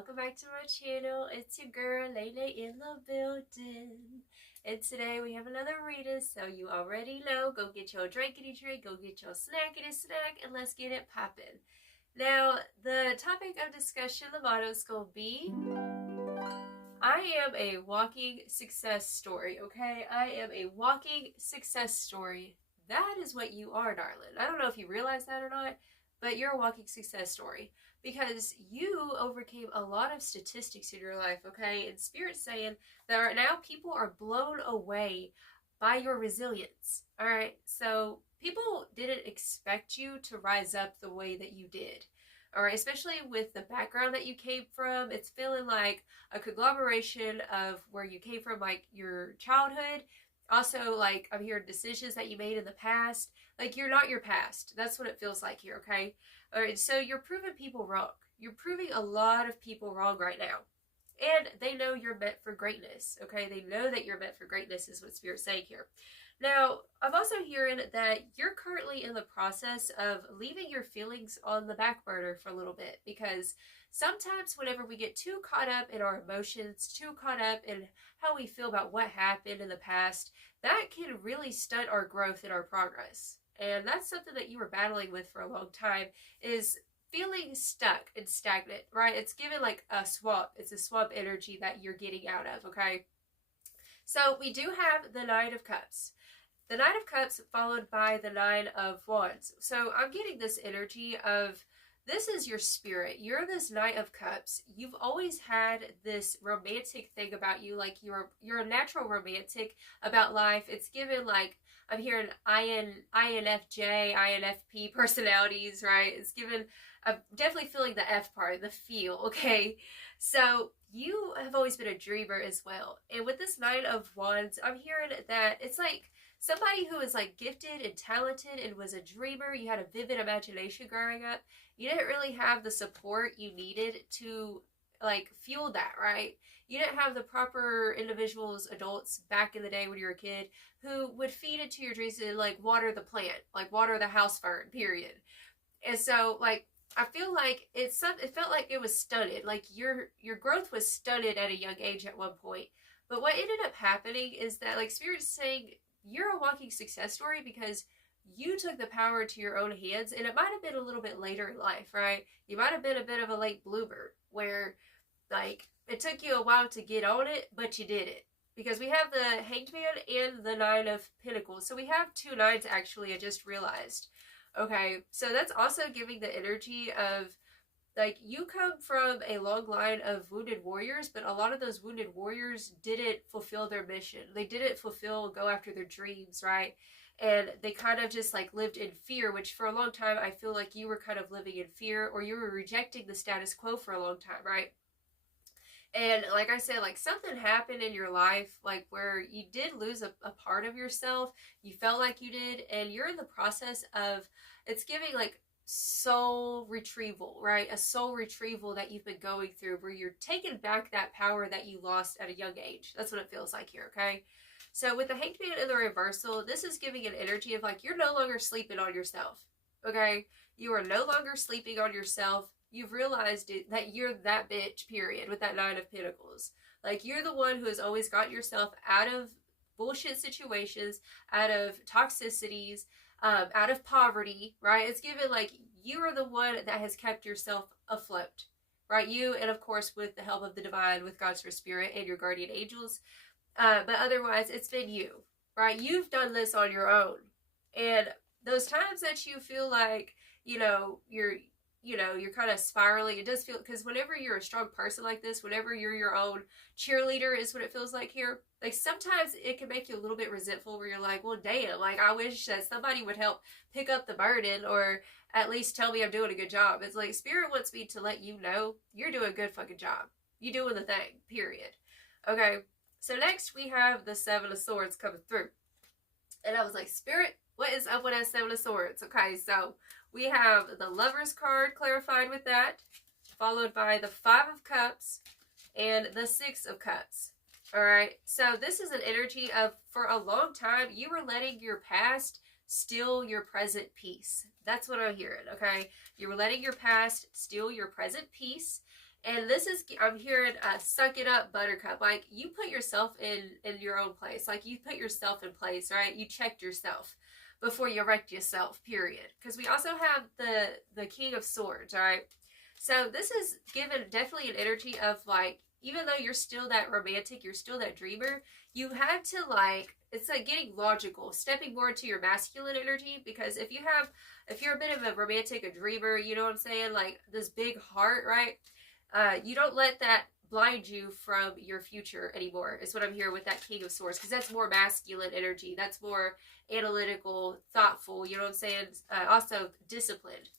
welcome back to my channel. It's your girl Lele in the building, and today we have another reading, so you already know, go get your drinkity drink, go get your snackity snack, and let's get it poppin'. Now, the topic of discussion, the motto is going to be, I am a walking success story, okay? I am a walking success story. That is what you are, darling. I don't know if you realize that or not, but you're a walking success story because you overcame a lot of statistics in your life, okay? And Spirit's saying that right now people are blown away by your resilience, all right? So people didn't expect you to rise up the way that you did, all right? Especially with the background that you came from. It's feeling like a conglomeration of where you came from, like your childhood. Also, like, I'm hearing decisions that you made in the past. Like, you're not your past. That's what it feels like here, okay? All right, so you're proving people wrong. You're proving a lot of people wrong right now. And they know you're meant for greatness, okay? They know that you're meant for greatness is what Spirit's saying here. Now, I'm also hearing that you're currently in the process of leaving your feelings on the back burner for a little bit, because sometimes whenever we get too caught up in our emotions, too caught up in how we feel about what happened in the past, that can really stunt our growth and our progress. And that's something that you were battling with for a long time, is feeling stuck and stagnant, right? It's given like a swamp. It's a swamp energy that you're getting out of, okay? So we do have the Nine of Cups. The Nine of Cups followed by the Nine of Wands. So I'm getting this energy of, this is your spirit. You're this Knight of Cups. You've always had this romantic thing about you. Like you're a natural romantic about life. It's given like, I'm hearing INFJ, INFP personalities, right? It's given, I'm definitely feeling the F part, the feel, okay? So you have always been a dreamer as well. And with this Nine of Wands, I'm hearing that it's like somebody who is like gifted and talented and was a dreamer. You had a vivid imagination growing up. You didn't really have the support you needed to like fuel that, right? You didn't have the proper individuals, adults back in the day when you were a kid who would feed into your dreams and like water the plant, like water the house fern, period. And so like I feel like it felt like it was stunted. Like your growth was stunted at a young age at one point. But what ended up happening is that like Spirit's saying you're a walking success story because you took the power into your own hands, and it might have been a little bit later in life, right? You might have been a bit of a late bloomer where like it took you a while to get on it, but you did it. Because we have the Hanged Man and the Nine of Pentacles. So we have two nines actually, I just realized. Okay, so that's also giving the energy of like you come from a long line of wounded warriors, but a lot of those wounded warriors didn't fulfill their mission. They didn't go after their dreams, right? And they kind of just like lived in fear, which for a long time I feel like you were kind of living in fear, or you were rejecting the status quo for a long time, right? And like I said, like something happened in your life, like where you did lose a part of yourself. You felt like you did, and you're in the process of, it's giving like soul retrieval, right? A soul retrieval that you've been going through where you're taking back that power that you lost at a young age. That's what it feels like here, okay? So with the Hanged Man in the reversal, this is giving an energy of like you're no longer sleeping on yourself, okay? You are no longer sleeping on yourself. You've realized that you're that bitch, period, with that Nine of Pentacles. Like, you're the one who has always gotten yourself out of bullshit situations, out of toxicities, out of poverty, right? It's given, like, you are the one that has kept yourself afloat, right? You, and of course, with the help of the divine, with God's Spirit and your guardian angels. But otherwise, it's been you, right? You've done this on your own. And those times that you feel like, you're kind of spiraling. It does feel, because whenever you're a strong person like this, whenever you're your own cheerleader is what it feels like here. Like sometimes it can make you a little bit resentful where you're like, well, damn, like I wish that somebody would help pick up the burden or at least tell me I'm doing a good job. It's like Spirit wants me to let you know you're doing a good fucking job. You're doing the thing, period. Okay, so next we have the Seven of Swords coming through. And I was like, Spirit, what is up with that Seven of Swords? Okay, so we have the Lover's card clarified with that, followed by the Five of Cups and the Six of Cups. All right, so this is an energy of, for a long time, you were letting your past steal your present peace. That's what I'm hearing, okay? You were letting your past steal your present peace, And this is, I'm hearing, suck it up, buttercup. Like, you put yourself in your own place. Like, you put yourself in place, right? You checked yourself before you wrecked yourself, period. Because we also have the King of Swords, all right? So this is given definitely an energy of, like, even though you're still that romantic, you're still that dreamer, you had to, like, it's like getting logical, stepping more into your masculine energy. Because if you're a bit of a romantic, a dreamer, you know what I'm saying? Like, this big heart, right? You don't let that blind you from your future anymore, is what I'm hearing with that King of Swords, because that's more masculine energy. That's more analytical, thoughtful, you know what I'm saying? Also disciplined.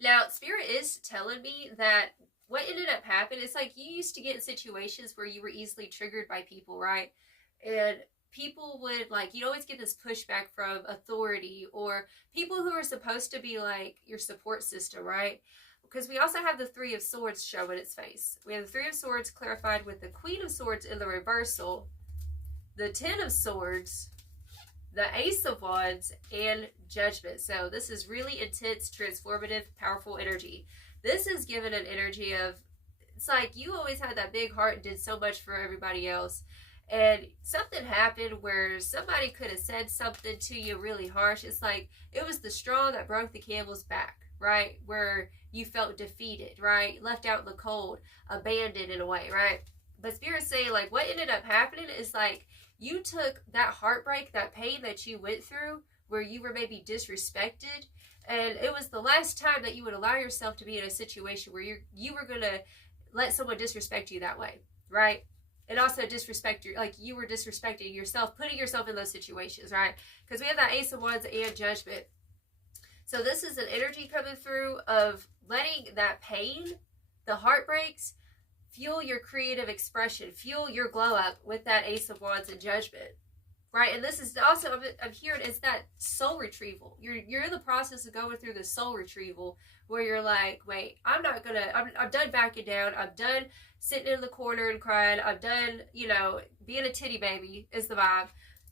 Now, Spirit is telling me that what ended up happening, it's like you used to get in situations where you were easily triggered by people, right? And people would, like, you'd always get this pushback from authority or people who are supposed to be like your support system, right? Because we also have the Three of Swords showing its face. We have the Three of Swords clarified with the Queen of Swords in the reversal, the Ten of Swords, the Ace of Wands, and Judgment. So this is really intense, transformative, powerful energy. This is given an energy of, it's like you always had that big heart and did so much for everybody else. And something happened where somebody could have said something to you really harsh. It's like it was the straw that broke the camel's back, right? Where you felt defeated, right? Left out in the cold, abandoned in a way, right? But Spirit's saying, like, what ended up happening is, like, you took that heartbreak, that pain that you went through, where you were maybe disrespected, and it was the last time that you would allow yourself to be in a situation where you were going to let someone disrespect you that way, right? And also disrespect like you were disrespecting yourself, putting yourself in those situations, right? Because we have that Ace of Wands and Judgment. So this is an energy coming through of letting that pain, the heartbreaks, fuel your creative expression, fuel your glow up with that Ace of Wands and Judgment, right? And this is also, I'm hearing, it's that soul retrieval. You're in the process of going through the soul retrieval where you're like, wait, I'm done backing down. I'm done sitting in the corner and crying. I'm done, being a titty baby is the vibe.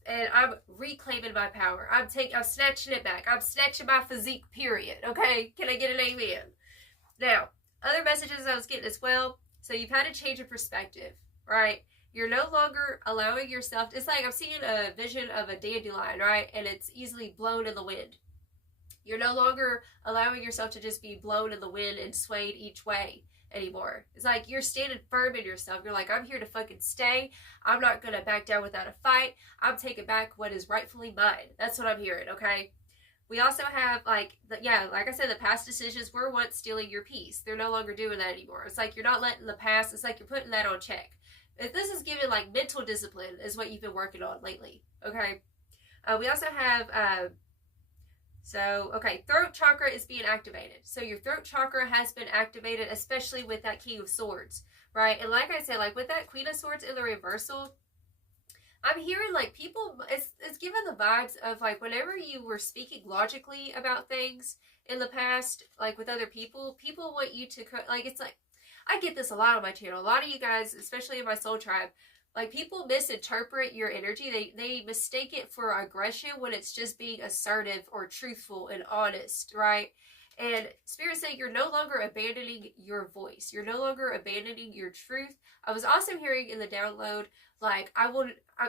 And I'm reclaiming my power. I'm snatching it back. I'm snatching my physique, period. Okay? Can I get an amen? Now, other messages I was getting as well. So you've had a change of perspective, right? You're no longer allowing yourself, it's like I'm seeing a vision of a dandelion, right? And it's easily blown in the wind. You're no longer allowing yourself to just be blown in the wind and swayed each way anymore. It's like you're standing firm in yourself. You're like, I'm here to fucking stay. I'm not going to back down without a fight. I'm taking back what is rightfully mine. That's what I'm hearing, okay? We also have, like I said, the past decisions were once stealing your peace. They're no longer doing that anymore. It's like you're not letting the past, it's like you're putting that on check. If this is giving, like, mental discipline is what you've been working on lately, okay? We also have, throat chakra is being activated. So your throat chakra has been activated, especially with that King of Swords, right? And like I said, like with that Queen of Swords in the reversal, I'm hearing, like, people, it's given the vibes of, like, whenever you were speaking logically about things in the past, like with other people want you to, like, it's like, I get this a lot on my channel. A lot of you guys, especially in my soul tribe, like, people misinterpret your energy. They mistake it for aggression when it's just being assertive or truthful and honest, right? And Spirit saying you're no longer abandoning your voice. You're no longer abandoning your truth. I was also hearing in the download, like,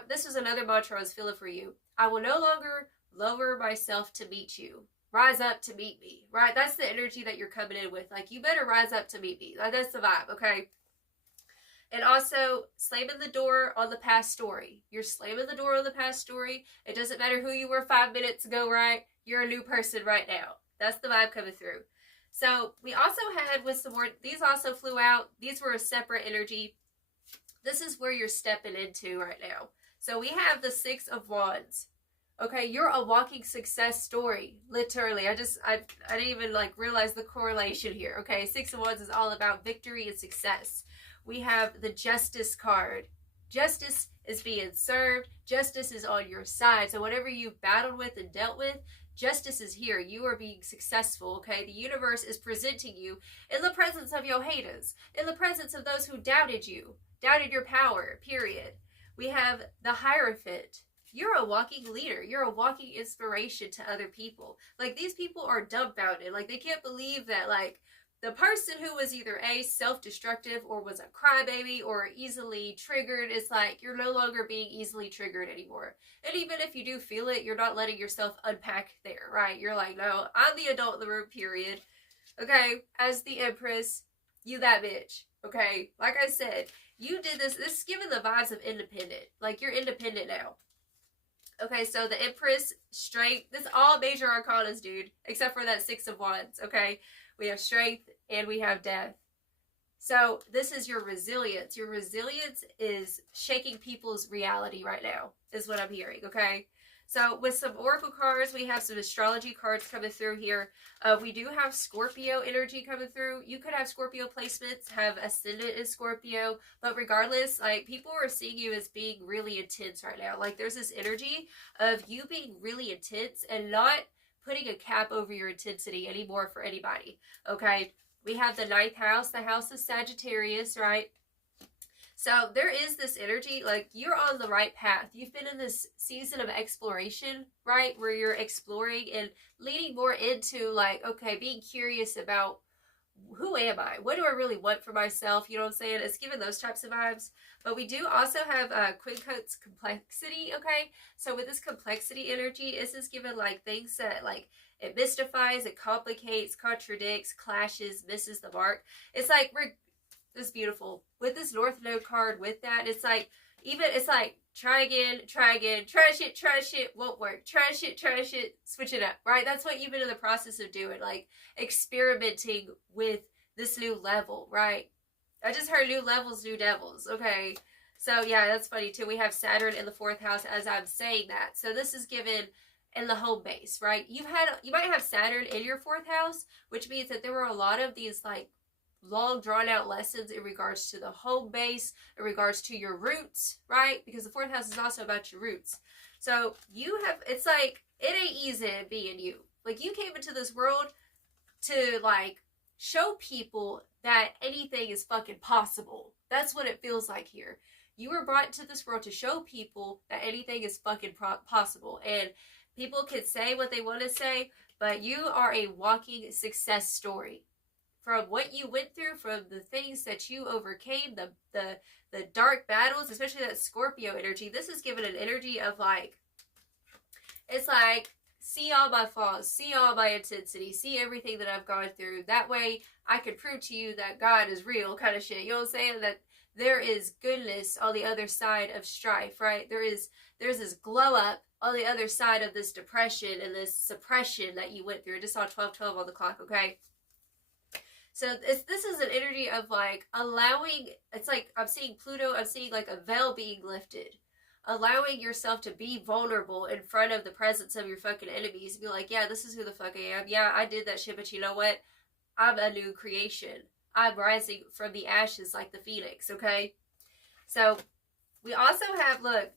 this is another mantra I was feeling for you. I will no longer lower myself to meet you. Rise up to meet me, right? That's the energy that you're coming in with. Like, you better rise up to meet me. Like, that's the vibe, okay? And also, slamming the door on the past story. You're slamming the door on the past story. It doesn't matter who you were 5 minutes ago, right? You're a new person right now. That's the vibe coming through. So, we also had with some more, these also flew out. These were a separate energy. This is where you're stepping into right now. So, we have the Six of Wands. Okay, you're a walking success story, literally. I didn't even, like, realize the correlation here. Okay, Six of Wands is all about victory and success. We have the Justice card. Justice is being served. Justice is on your side. So whatever you've battled with and dealt with, justice is here. You are being successful, okay? The universe is presenting you in the presence of your haters, in the presence of those who doubted you, doubted your power, period. We have the Hierophant. You're a walking leader. You're a walking inspiration to other people. Like, these people are dumbfounded. Like, they can't believe that, like, the person who was either A, self-destructive, or was a crybaby, or easily triggered, it's like you're no longer being easily triggered anymore. And even if you do feel it, you're not letting yourself unpack there, right? You're like, no, I'm the adult in the room, period. Okay, as the Empress, you that bitch. Okay, like I said, you did this. This is giving the vibes of independent. Like, you're independent now. Okay, so the Empress, strength. This all major arcanas, dude. Except for that Six of Wands, okay? We have strength and we have death. So this is your resilience. Your resilience is shaking people's reality right now, is what I'm hearing, okay? So with some oracle cards, we have some astrology cards coming through here. We do have Scorpio energy coming through. You could have Scorpio placements, have ascendant in Scorpio, but regardless, like, people are seeing you as being really intense right now. Like, there's this energy of you being really intense and not putting a cap over your intensity anymore for anybody, okay? We have the 9th house, the house of Sagittarius, right? So there is this energy, like, you're on the right path. You've been in this season of exploration, right? Where you're exploring and leaning more into, like, okay, being curious about, who am I? What do I really want for myself? You know what I'm saying? It's giving those types of vibes. But we do also have Quincoat's complexity, okay? So with this complexity energy, this is giving, like, things that, like, it mystifies, it complicates, contradicts, clashes, misses the mark. It's like, it's beautiful. With this North Node card, with that, it's like, even, it's like, try again, try shit, won't work. Try shit, switch it up, right? That's what you've been in the process of doing, like, experimenting with this new level, right? I just heard new levels, new devils, okay? So, yeah, that's funny, too. We have Saturn in the 4th house as I'm saying that. So this is given in the home base, right? You might have Saturn in your 4th house, which means that there were a lot of these, like, long drawn out lessons in regards to the home base, in regards to your roots, right? Because the 4th house is also about your roots. So you have, it's like, it ain't easy being you. Like, you came into this world to, like, show people that anything is fucking possible. That's what it feels like here. You were brought into this world to show people that anything is fucking possible. And people can say what they want to say, but you are a walking success story. From what you went through, from the things that you overcame, the dark battles, especially that Scorpio energy, this is given an energy of, like, it's like, see all my flaws, see all my intensity, see everything that I've gone through. That way I can prove to you that God is real, kind of shit. You know what I'm saying? That there is goodness on the other side of strife, right? There's this glow up on the other side of this depression and this suppression that you went through. I just saw 12:12 on the clock, okay? So this is an energy of, like, allowing, it's like, I'm seeing Pluto, I'm seeing, like, a veil being lifted. Allowing yourself to be vulnerable in front of the presence of your fucking enemies. Be like, yeah, this is who the fuck I am. Yeah, I did that shit, but you know what? I'm a new creation. I'm rising from the ashes like the phoenix, okay? So, we also have, look,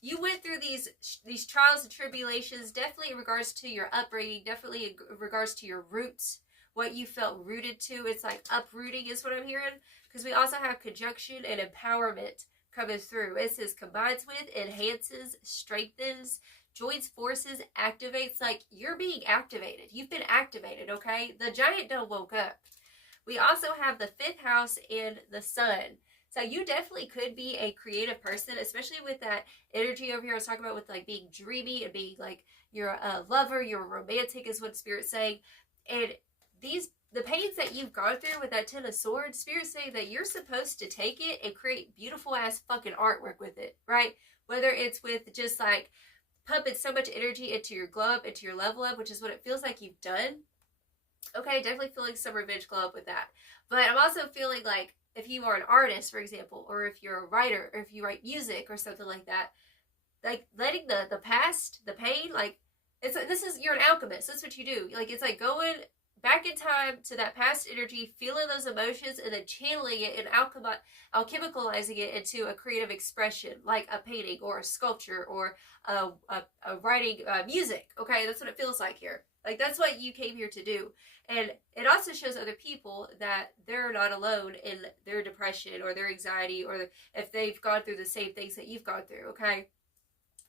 you went through these trials and tribulations, definitely in regards to your upbringing, definitely in regards to your roots, what you felt rooted to. It's like uprooting is what I'm hearing. Because we also have conjunction and empowerment coming through. It says combines with, enhances, strengthens, joins forces, activates. Like, you're being activated. You've been activated, okay? The giant dome woke up. We also have the 5th house and the sun. So you definitely could be a creative person, especially with that energy over here I was talking about, with, like, being dreamy and being, like, you're a lover, you're romantic is what Spirit's saying. And the pains that you've gone through with that 10 of Swords, Spirit's saying that you're supposed to take it and create beautiful ass fucking artwork with it, right? Whether it's with just, like, pumping so much energy into your glow up, into your level up, which is what it feels like you've done. Okay, definitely feeling some revenge glow up with that. But I'm also feeling like, if you are an artist, for example, or if you're a writer, or if you write music or something like that, like, letting the past, the pain, like, you're an alchemist. That's what you do. Like, it's like going back in time to that past energy, feeling those emotions, and then channeling it and alchemicalizing it into a creative expression, like a painting or a sculpture or a writing music. Okay, that's what it feels like here. Like, that's what you came here to do. And it also shows other people that they're not alone in their depression or their anxiety, or if they've gone through the same things that you've gone through, okay?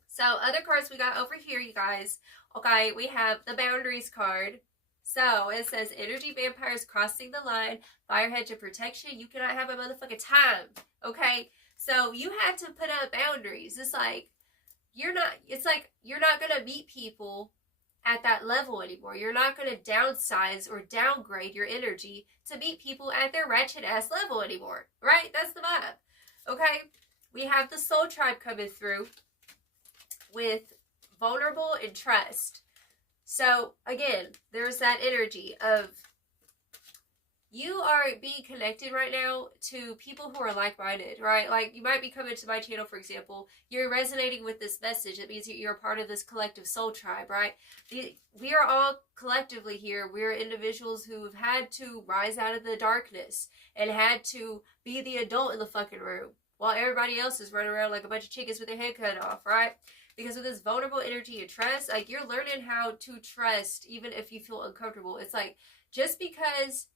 So, other cards we got over here, you guys. Okay, we have the Boundaries card. So it says energy vampires crossing the line, fire hedge of protection. You cannot have a motherfucking time. Okay? So you have to put up boundaries. It's like you're not gonna meet people at that level anymore. You're not gonna downsize or downgrade your energy to meet people at their wretched ass level anymore. Right? That's the vibe. Okay? We have the soul tribe coming through with vulnerable and trust. So again, there's that energy of you are being connected right now to people who are like-minded, right? Like you might be coming to my channel, for example, you're resonating with this message. It means you're a part of this collective soul tribe, right? We are all collectively here. We're individuals who have had to rise out of the darkness and had to be the adult in the fucking room while everybody else is running around like a bunch of chickens with their head cut off, right? Because with this vulnerable energy and trust, like you're learning how to trust even if you feel uncomfortable. It's like just because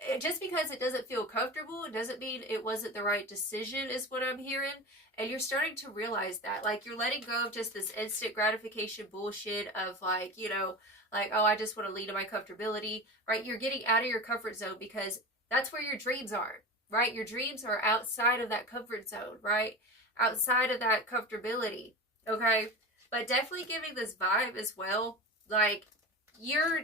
it doesn't feel comfortable doesn't mean it wasn't the right decision, is what I'm hearing. And you're starting to realize that. Like you're letting go of just this instant gratification bullshit of like, you know, like, oh, I just want to lean to my comfortability, right? You're getting out of your comfort zone because that's where your dreams are, right? Your dreams are outside of that comfort zone, right? Outside of that comfortability. Okay, but definitely giving this vibe as well, like you're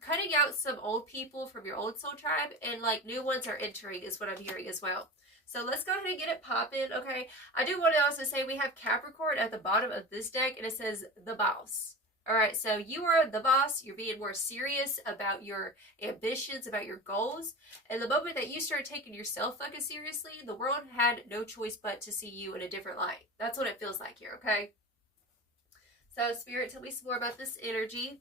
cutting out some old people from your old soul tribe and like new ones are entering is what I'm hearing as well. So let's go ahead and get it popping. Okay, I do want to also say we have Capricorn at the bottom of this deck and it says the boss. All right, so you are the boss. You're being more serious about your ambitions, about your goals. And the moment that you start taking yourself fucking seriously, the world had no choice but to see you in a different light. That's what it feels like here, okay? So, Spirit, tell me some more about this energy.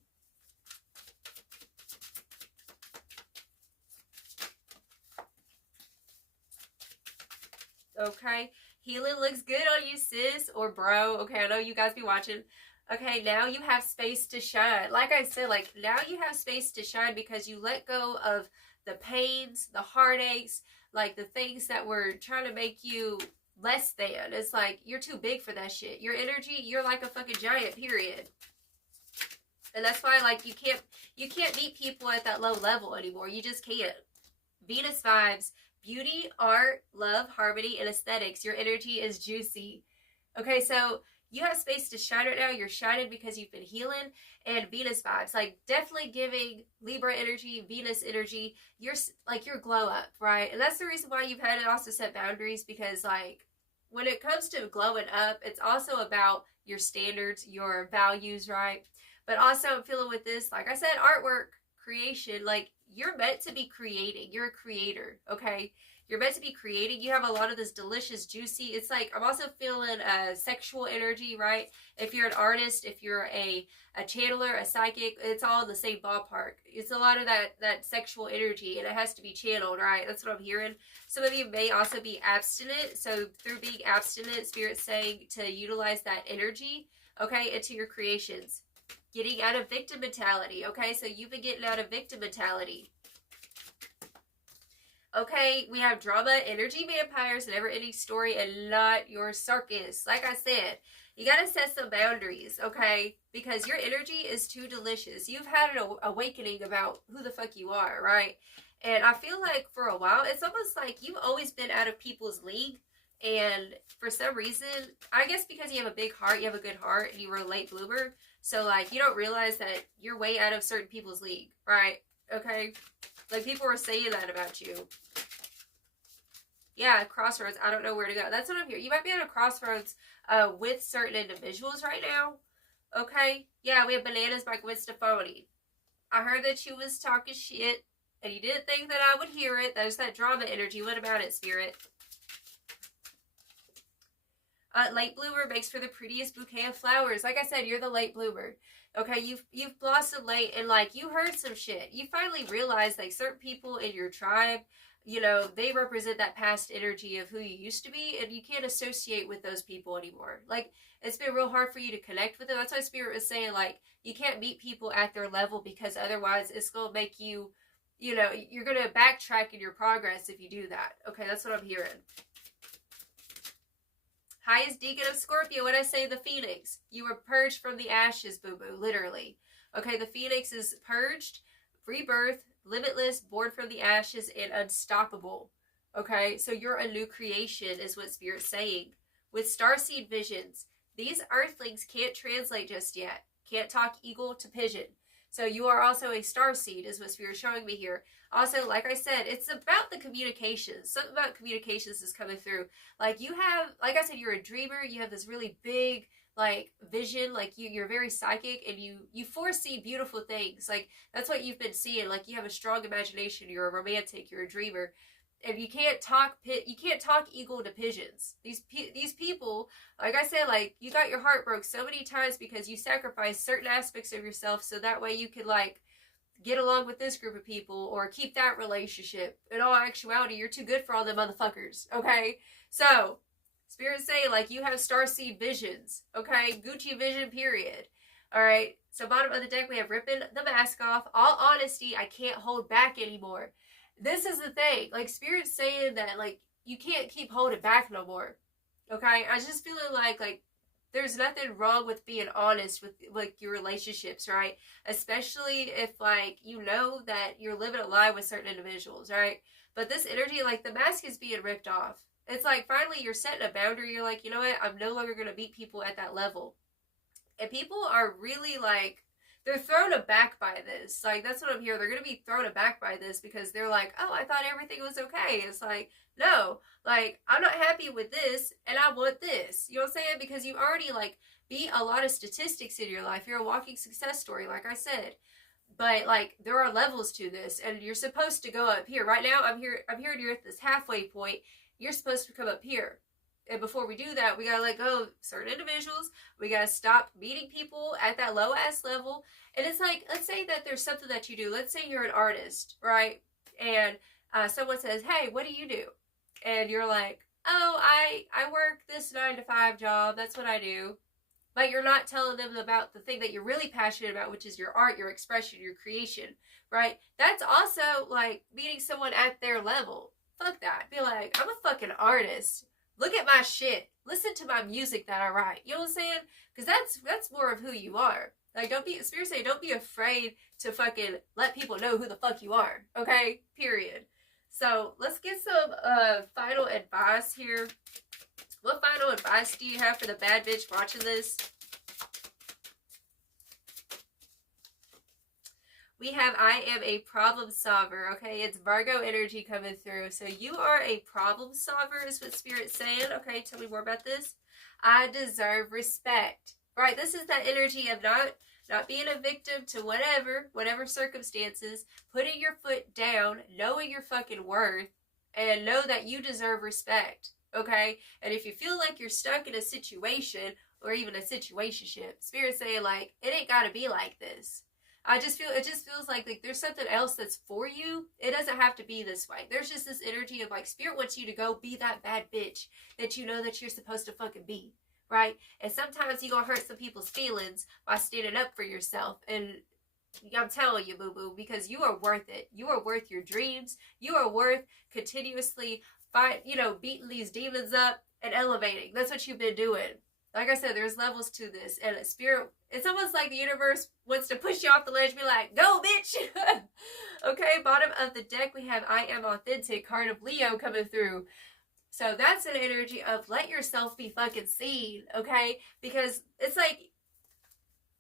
Okay, healing looks good on you, sis or bro. Okay, I know you guys be watching. Okay, now you have space to shine. Like I said, like now you have space to shine because you let go of the pains, the heartaches, like the things that were trying to make you less than. It's like you're too big for that shit. Your energy, you're like a fucking giant, period. And that's why like you can't meet people at that low level anymore. You just can't. Venus vibes, beauty, art, love, harmony, and aesthetics. Your energy is juicy. Okay, so you have space to shine right now. You're shining because you've been healing. And Venus vibes, like definitely giving Libra energy, Venus energy. You're like your glow up, right? And that's the reason why you've had to also set boundaries, because like when it comes to glowing up, it's also about your standards, your values, right? But also I'm feeling with this, like I said, artwork, creation, like you're meant to be creating. You're a creator, okay? You're meant to be creating. You have a lot of this delicious, juicy. It's like I'm also feeling sexual energy, right? If you're an artist, if you're a channeler, a psychic, it's all in the same ballpark. It's a lot of that sexual energy, and it has to be channeled, right? That's what I'm hearing. Some of you may also be abstinent. So through being abstinent, Spirit's saying to utilize that energy, okay, into your creations. Getting out of victim mentality, okay? So you've been getting out of victim mentality. Okay, we have drama, energy vampires, never-ending story, and not your circus. Like I said, you got to set some boundaries, okay? Because your energy is too delicious. You've had an awakening about who the fuck you are, right? And I feel like for a while, it's almost like you've always been out of people's league. And for some reason, I guess because you have a big heart, you have a good heart, and you were a late bloomer. So, like, you don't realize that you're way out of certain people's league, right? Okay? Like, people were saying that about you. Yeah, crossroads. I don't know where to go. That's what I'm hearing. You might be at a crossroads with certain individuals right now. Okay? Yeah, we have Bananas by Gwen Stefani. I heard that you was talking shit, and you didn't think that I would hear it. There's that drama energy. What about it, Spirit? Late bloomer makes for the prettiest bouquet of flowers. Like I said, you're the late bloomer. Okay, you've blossomed late, and like you heard some shit. You finally realized like certain people in your tribe, you know, they represent that past energy of who you used to be, and you can't associate with those people anymore. Like it's been real hard for you to connect with them. That's why Spirit was saying like you can't meet people at their level, because otherwise it's gonna make you, you know, you're gonna backtrack in your progress if you do that. Okay, that's what I'm hearing. Highest deacon of Scorpio, when I say the phoenix, you were purged from the ashes, boo-boo, literally. Okay, the phoenix is purged rebirth, limitless, born from the ashes, and unstoppable. Okay, so you're a new creation is what Spirit's saying. With starseed visions, these earthlings can't translate just yet. Can't talk eagle to pigeon. So you are also a starseed is what Spirit's showing me here. Also, like I said, it's about the communications. Something about communications is coming through. Like you have, like I said, you're a dreamer. You have this really big, like, vision. Like you're very psychic, and you foresee beautiful things. Like that's what you've been seeing. Like you have a strong imagination. You're a romantic. You're a dreamer. And you can't talk eagle to pigeons. These people, like I said, like you got your heart broke so many times because you sacrificed certain aspects of yourself so that way you could like get along with this group of people or keep that relationship. In all actuality, you're too good for all them motherfuckers. Okay, so Spirit's saying like you have starseed visions. Okay, Gucci vision. Period. All right. So bottom of the deck we have ripping the mask off. All honesty, I can't hold back anymore. This is the thing, like Spirit's saying that like you can't keep holding back no more. Okay, I just feeling like there's nothing wrong with being honest with like your relationships, right? Especially if like you know that you're living a lie with certain individuals, right? But this energy, like the mask is being ripped off. It's like finally you're setting a boundary. You're like, you know what? I'm no longer gonna meet people at that level, and people are really like. They're thrown aback by this. Like, that's what I'm hearing. They're going to be thrown aback by this because they're like, oh, I thought everything was okay. It's like, no. Like, I'm not happy with this, and I want this. You know what I'm saying? Because you already, like, beat a lot of statistics in your life. You're a walking success story, like I said. But, like, there are levels to this, and you're supposed to go up here. Right now, I'm here you're at this halfway point. You're supposed to come up here. And before we do that, we got to let go of certain individuals. We got to stop meeting people at that low ass level. And it's like, let's say that there's something that you do. Let's say you're an artist, right? And someone says, hey, what do you do? And you're like, oh, I work this 9-to-5 job. That's what I do. But you're not telling them about the thing that you're really passionate about, which is your art, your expression, your creation, right? That's also like meeting someone at their level. Fuck that. Be like, I'm a fucking artist. Look at my shit. Listen to my music that I write. You know what I'm saying? Because that's more of who you are. Like, Spirit say, don't be afraid to fucking let people know who the fuck you are. Okay? Period. So, let's get some final advice here. What final advice do you have for the bad bitch watching this? We have, I am a problem solver, okay? It's Virgo energy coming through. So you are a problem solver is what Spirit's saying. Okay, tell me more about this. I deserve respect, right? This is that energy of not being a victim to whatever circumstances, putting your foot down, knowing your fucking worth, and know that you deserve respect, okay? And if you feel like you're stuck in a situation or even a situationship, Spirit's saying like, it ain't gotta be like this. It just feels like there's something else that's for you. It doesn't have to be this way. There's just this energy of like Spirit wants you to go be that bad bitch that you know that you're supposed to fucking be, right? And sometimes you're gonna hurt some people's feelings by standing up for yourself. And I'm telling you, boo boo, because you are worth it. You are worth your dreams. You are worth continuously beating these demons up and elevating. That's what you've been doing. Like I said, there's levels to this. And Spirit, it's almost like the universe wants to push you off the ledge and be like, go, bitch! Okay, bottom of the deck, we have I am authentic, card of Leo coming through. So that's an energy of let yourself be fucking seen, okay? Because it's like,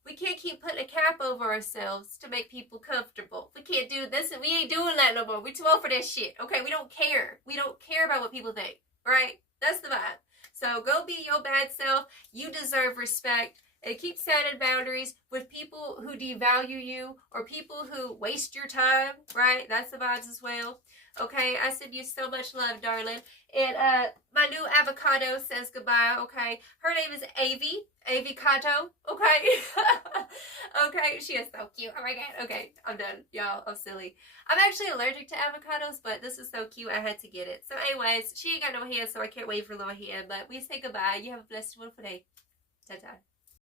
we can't keep putting a cap over ourselves to make people comfortable. We can't do this, and we ain't doing that no more. We too old for that shit, okay? We don't care. We don't care about what people think, right? That's the vibe. So go be your bad self. You deserve respect. And keep setting boundaries with people who devalue you or people who waste your time, right? That's the vibes as well. Okay, I send you so much love, darling. And my new avocado says goodbye, okay? Her name is Avocado, okay? Okay, she is so cute. Oh my god. Okay, I'm done, y'all. I'm silly. I'm actually allergic to avocados, but this is so cute. I had to get it. So anyways, she ain't got no hands, so I can't wave her little hand. But we say goodbye. You have a blessed, wonderful day. Ta-ta.